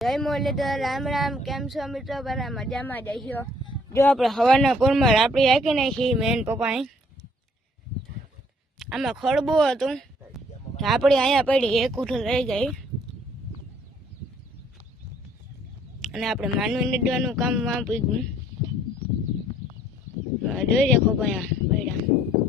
જય મુરલીધર રામ રામ, કેમ છો મિત્રો? બધા મજામાં જઈશો જો આપણે હવાના પૂરમાં રાપડી હાકી નાખી, મેન પપ્પાએ. આમાં ખડબું હતું. રાપડી અહીંયા પડી, એક ઉઠો રહી ગઈ. અને આપણે માનવી નડવાનું કામ વાપી ગયું જોઈ રાખો અહીંયા પડ્યા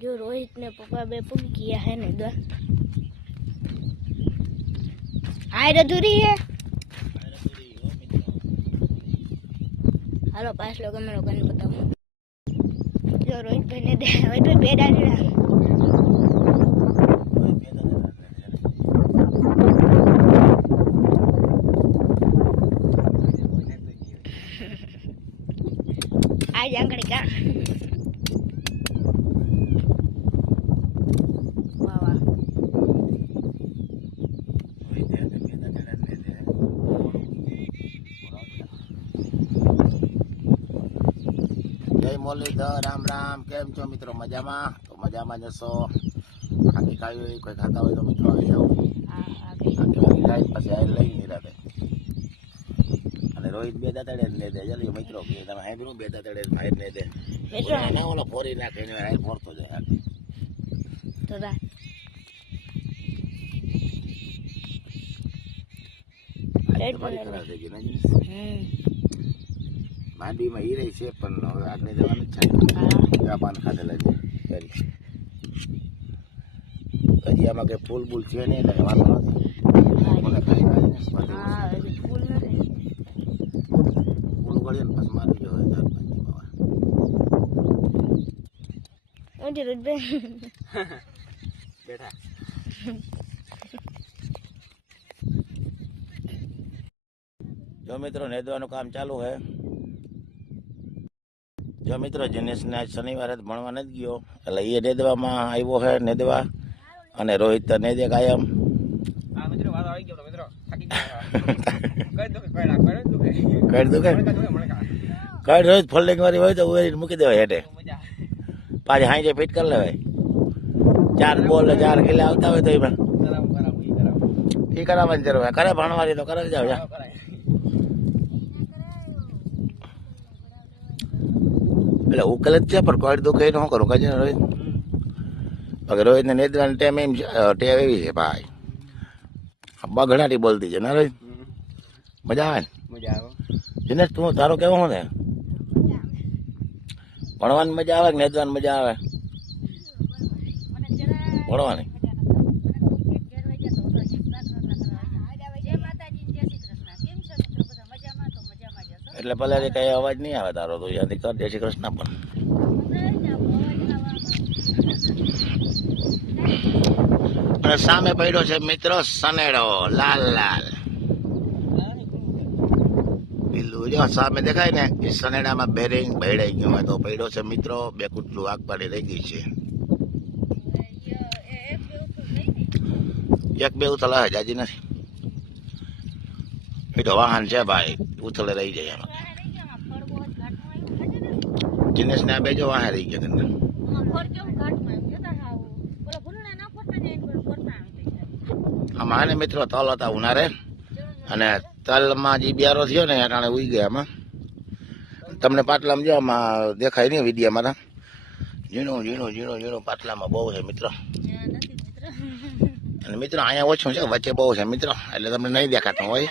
જો રોહિત ને પપ્પા બે પૂગી ગયા હે નેદવા આય રધુરી હે હાલો પાછ લોકો મેં લોકોને બતાવું જો રોહિતભાઈ ને દે રોહિતભાઈ બે ડાંડા આ જાંગડી કા વાહ વાહ જય મુરલીધર રામ રામ કેમ છો મિત્રો? મજામાં? તો મજામાં જશો આખી હોય કોઈ ખાતા હોય તો મિત્રો આવી જાઓ. આખી પછી આવી લઈ નિરાતે. અને રોહિત બે દાતડે લઈ દે. જલ્દી મિત્રો તમે હાઈબ્રું બે દાતાડે ભાઈ લઈ દે. એને ઓલો ફોરી નાખે એને હાઈટ ફોરતો જાય. આખી. તો તા પણ ખરાબ થઈ ગઈ ને હમ. માંડવીમાં એ રહી છે પણ હવે આગળ જવાનું જ છે. પાન ખાધેલા છે કરી. હજી આમાં કઈ ફૂલ બૂલ છે નહીં એટલે વાંધો નથી. ફૂલ ઉગાડીએ ને પછી મારી ગયો હોય ચાર પાંચ દીમાં. ઓજી રોજભાઈ બેઠા. જો મિત્રો નેદવાનું કામ ચાલુ હે જો મિત્રો જનેશને આજ શનિવારે ભણવા નથી ગયો એટલે એ નેદવામાં આવ્યો છે નેદવા. અને રોહિત તો નેદે કાયમ. કઈ રોહિત ફોલ્ડિંગ વાળી હોય તો ઉવેરીને મૂકી દેવાય હેઠે. પાછી હાંજે ફિટ કરી લેવાય. ચાર બોલ ચાર કિલ્લા આવતા હોય તો એમાં. એ કરાવવાની જરૂર હોય. કરે ભણવાની તો કરાવી જાવ જા કરાવ કરાય એટલે ઉકેલ જ છે પણ કોઈ દુઃખ ન કરું? કઈ ને રોહિત? બાકી રોહિત ને નેદવાની ટેમ એમ ટેવ એવી છે ભાઈ. બગડાટી બોલતી છે ના રોહિત? મજા આવે ને? મજા આવે. દિનેશ તું તારો કેવો હું ને ભણવાની મજા આવે કે નેદવાની મજા આવે? ભણવાની? એટલે ભલે કઈ અવાજ નહીં આવે તારો, તો યાદ કર, જય શ્રી કૃષ્ણ પણ. સામે પડ્યો છે મિત્રો સનેડો, લાલ લાલ. પેલું જો સામે દેખાય ને, એ સનેડામાં બેરિંગ ભેડાઈ ગયું હોય તો પડ્યો છે મિત્રો, બે કુટલું આગ પાડી રહી ગઈ છે. એક બે ઉથલા જાજી નથી. એ તો વાહન છે ભાઈ, ઉથલે રહી જાય એમાં. દિનેશ ને બે જો વાહન રહી ગયા તેને ને મિત્રો તલ હતા ઉનારે. અને તલમાં જે બિયારો થયો ને કારણે ઉઈ ગયા આમાં. તમને પાટલામાં જો આમાં દેખાય નહીં વિડીયા મારા. ઝીણું ઝીણું ઝીણું ઝીણું પાટલામાં બહુ છે મિત્રો. અને મિત્રો અહીંયા ઓછું છે વચ્ચે બહુ છે મિત્રો એટલે તમને નહીં દેખાતું હોય.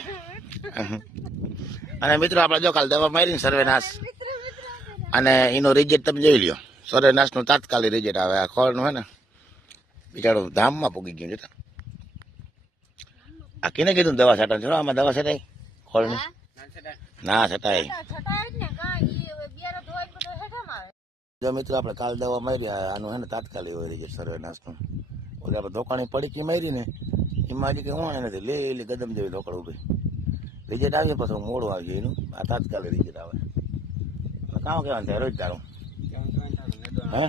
અને મિત્રો આપણે જો કાલ દવા મારીને સર્વેનાશ અને એનો રિઝલ્ટ તમે જોઈ લ્યો. સર્વેનાશનું તાત્કાલિક રિઝલ્ટ આવે. આ ખોળનું હે ને બિચારું ધામમાં પૂગી ગયું છે આ કેને કીધું દવા છાંટા છો આમાં દવા છટાય ખોળની? ના છટાય જો મિત્રો આપણે કાલ દવા મારી આનું હે ને તાત્કાલિક હોય રિઝલ્ટ સર્વેનાશનું ઓલે આપણે ધોકાણી પડીકી મારી ને એમાં હજી કંઈ હું નથી. લે લે ગદમ જેવી ધોકડ ઊભી. રિઝલ્ટ આવે પછી મોડું આવી જાય એનું. આ તાત્કાલિક રિઝલ્ટ આવે. કામ કહેવાનું થાય રોજ તારું હે?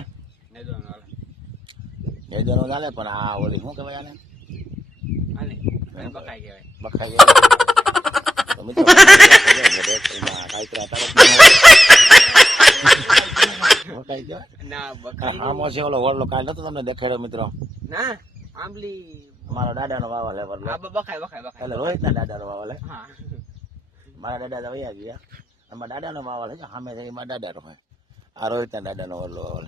નેદવાનું ચાલે પણ આ ઓલી શું કહેવાય આને? બકાઈ કહેવાય. બખાઈ ગયા મિત્રો બખાઈ ના ના આંબલી. મારા દાદાનો વાવલ હે એટલે આ બ- બકાઈ બકાઈ બકાઈ. એટલે દાદાનો વાવલ હા. મારા દાદા તો વૈયા ગયા. એમાં દાદાનો વાવલ છે સામે છે એમાં દાદાનો હોય. આ રોહિતના દાદાનો ઓલો વાવલ.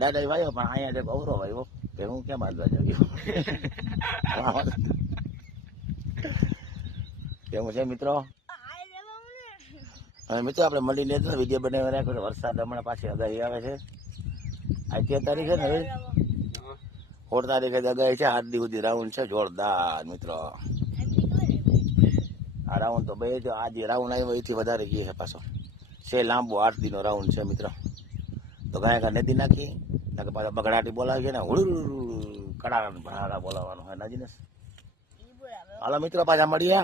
દાદા વાયો પણ અહીંયા જે અવરો વાયો કે હું કેમ બાંધવા જાઉં? કેવું છે મિત્રો? હવે મિત્રો આપણે મળીને જ વીડિયો બનાવી રાખ્યો છે. વરસાદ હમણાં પાછી અગાઈ આવે છે. આ તેર તારીખે ને હવે? સોળ તારીખે જ આગાહી છે. આઠ દિવસ સુધી રાઉન્ડ છે. જોરદાર મિત્રો. રાઉન્ડ તો બે જો. આજે રાઉન્ડ આવ્યો એથી વધારે ગઈ છે પાછો. છે લાંબો આઠ દીનો રાઉન્ડ છે, મિત્ર. તો ગાય ગા નદી નાખી કે પાછા બગડાટી બોલાવી છે ને હુડુ કડા ભરાડા બોલાવવાનું હોય નજીને હાલો મિત્રો પાછા મળીએ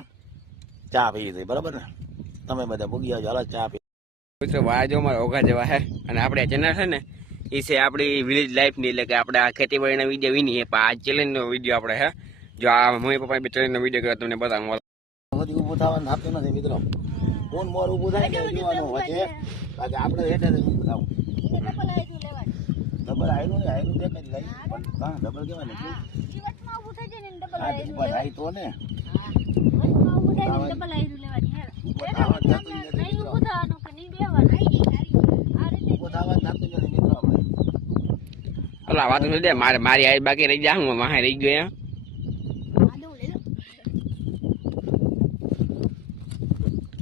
ચા પી દઈ બરાબર ને તમે બધા ભૂગી આવજો હાલો ચા પી મિત્રો વાજો મારા ઓઘા જેવા હે અને આપણે ચેનલ છે ને એ છે આપણી વિલેજ લાઈફની એટલે કે આપણે આ ખેતીવાડીના વીડિયો વિની હે પણ આ ચેલેન્જ નો વીડિયો આપણે હે જો આ મમ્મી પપ્પા બે ચેલેન્જ નો વીડિયો કર્યો તમને બતાવું બધી ઊભું થવાનું આપતું નથી મિત્રો. કોણ મોર ઊભું થાય ને જોવાનું છે બાકી આપણે હેઠે જ ઊભું થવું. ડબલ આયરું ને આયરું દેખ જ લઈ હા ડબલ કેવાય ને હા બસ આય તો ને મારે મારી આઈ બાકી રહી જા હું વાહે રહી ગયો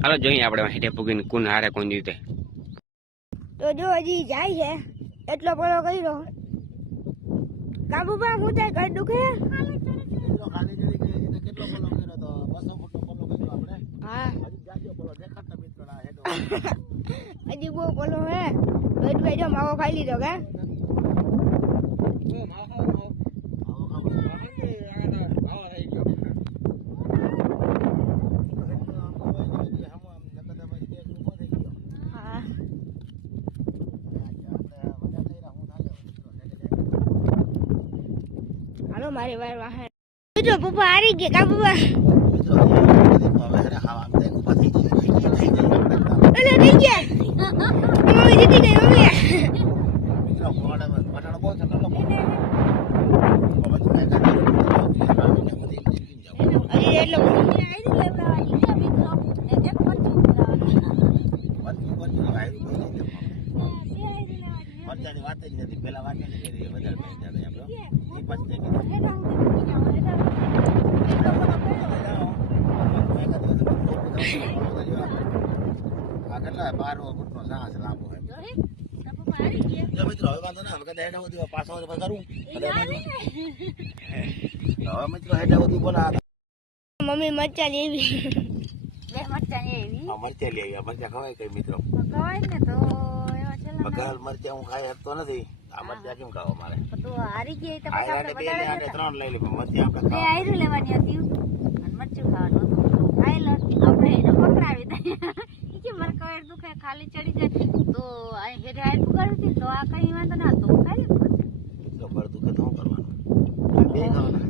હાલો જોઈએ આપણે હેઠે પૂગીને કોણ હારે કોણ જીતે તો જો હજી જાય છે એટલો પડો કર્યો. કાબુબા હું તે ઘર દુખે મિત્રો ખાલી જડી ગઈ એટલે કેટલો પલો કર્યો તો? બસો ફૂટનો પલો કર્યો આપણે? હા. હજી બહુ પલો હે. ભાઈ જો માવો ખાઈ લીધો કે? મારી વાર વાહે જો પપ્પા હારી ગયા કાબુબા અલે થઈ ગયા મમ્મી જીતી ગઈ મમ્મી હજી એટલો વાત જ નથી પેલા વાત નથી કરી વધારે પૈસા નહીં આપણો એ પછી આ કેટલા બાર ફૂટનો સાહસ લાંબો હોય જો મિત્રો હવે વાંધો ના હવે કદાચ હેડા સુધી પાછો કરું. હવે મિત્રો હેડા સુધી બોલા. મમ્મી મરચા લેવી મરચા લઈ આવ્યા મરચા ખવાય કઈ મિત્રો? બગાલ મરચા હું ખાઈ શકતો નથી. આ મરચા કેમ ખાવા મારે? હારી ગઈ તો ને ત્રણ લઈ લે પણ મરચા આપણે બે આયરું લેવાની હતી. અને મરચું ખાવાનું હતું. ખાઈ લો આપણે એને પકડાવી દઈએ. કે મારે કવેર દુખે ખાલી ચડી જાય. તો અહીં પુગાડવી હતી તો આ કઈ વાંધો ના તો દુખે તો શું કરવાનું? બે ખાવાના.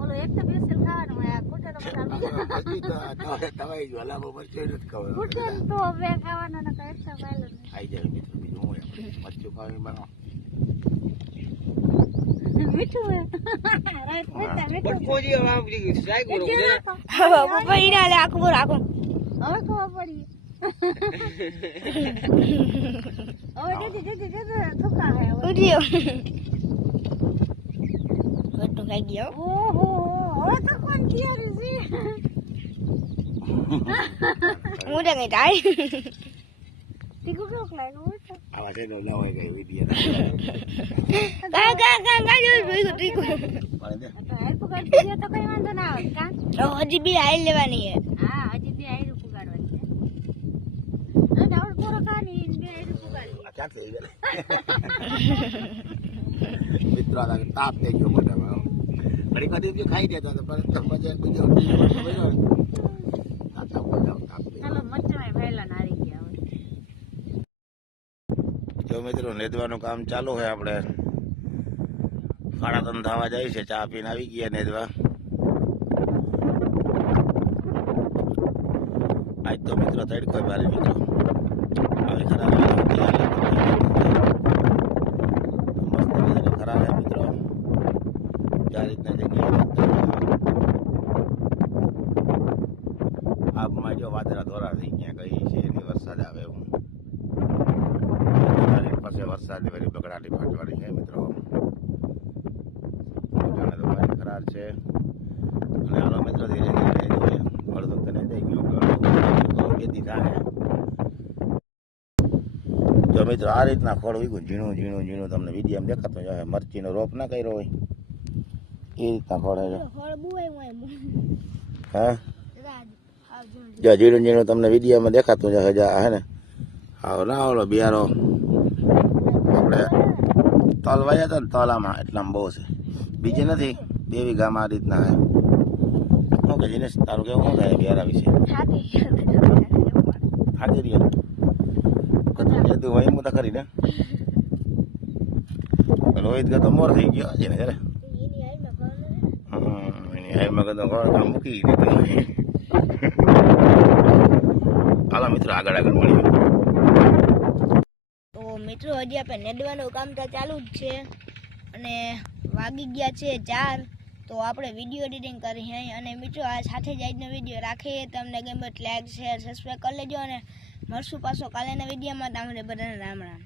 ઓલું એક તો બેસેલ ખાવાનું આ કુટે તો બધા પછી તો આ તો તવાઈ ગયો લાંબો મરચો નથી તો બે ખાવાનો ને કઈ એકસ્ટ્રા ખાઈ લો ખાઈ જાય મિત્રો બીજું હું મરચું ખાવી બનાવો મીઠું રાઈટ બોલ આખું. હવે ખબર પડી. હવે દીદી દીદી દીદી થૂકા હે ખાઈ ગયો. ઓહો હવે તો કોણ કઈ થાય. તીખું કેવું લાગ્યું તો? આવા છે ન હોય કઈ વીડિયો કા કા કા કા જો ભઈ ટીકો તો હાલ પુગાડતી તો કઈ વાંધો ના આવે કા હજી બી આઈ લેવાની હે હા હજી બે આયરું પુગાડવાની છે અને આવડ પૂરો ખાની ને બે આયરું પુગાડી આ ક્યાં થઈ ગયા? મિત્રો તાપ થઈ ગયો મોઢામાં ઘડી કદી બી ખાઈ દેતો હતો પણ તો મજા બીજો તાતા મોઢા તાપ થઈ ચાલો મરચાં વહેલા નારી ગયા હવે. જો મિત્રો નેદવાનું કામ ચાલુ હોય આપણે. સાડા ત્રણ થવા જાય છે ચા પીને આવી ગયા નેદવા. આજ તો મિત્રો તડકો ભારે મિત્રો. આવી ખરાબ મસ્ત મજાની ખરાબ હે મિત્રો જે રીતના જગ્યા આબમાં જો વાદળા ધોરા થઈ ગયા, કઈ છે એની વરસાદ આવે એવું. તારીખ પાસે વરસાદની વળી બગડાટી ફાટવાની છે મિત્રો. ખરાબ છે. અને આનો મિત્રો, ધીરે ધીરે જોઈએ તને થઈ ગયો બેથી થાય. જો મિત્રો, આ રીતના ફળ ઉગ્યું, ઝીણું ઝીણું ઝીણું તમને વીડિયો દેખાતો હોય, મરચીનો રોપ ના કર્યો હોય. એ રીતના ફળ હે હા? જો ઝીણું ઝીણું તમને વિડીયોમાં દેખાતું છે હજા હે ને? હાવ ના ઓલો બિયારો. આપણે તલ વાયા હતા ને તલામાં એટલામાં બહુ છે. બીજી નથી બે વીઘામાં આ રીતના હે શું કે જીનેશ તારું કેવું શું થાય બિયારા વિશે? થાકી ગયા રહ્યો કતું જતું હોય એમ તો ખરી ને. રોહિત તો મોર થઈ ગયો છે ને જરા એની હાલમાં ફળ કદો ઘોડા મૂકી દીધી હાલો મિત્રો આગળ આગળ મળીએ તો મિત્રો, હજી આપણે નેડવાનું કામ તો ચાલુ જ છે. અને વાગી ગયા છે ચાર. તો આપણે વીડિયો એડિટિંગ કરી હે. અને મિત્રો, આ સાથે જ આજનો વીડિયો રાખીએ. તમને ગમે લાઈક શેર સબસ્ક્રાઈબ કરી લેજો. અને મળશું પાછો કાલેના વિડીયોમાં તમને બધાને રામ રામ.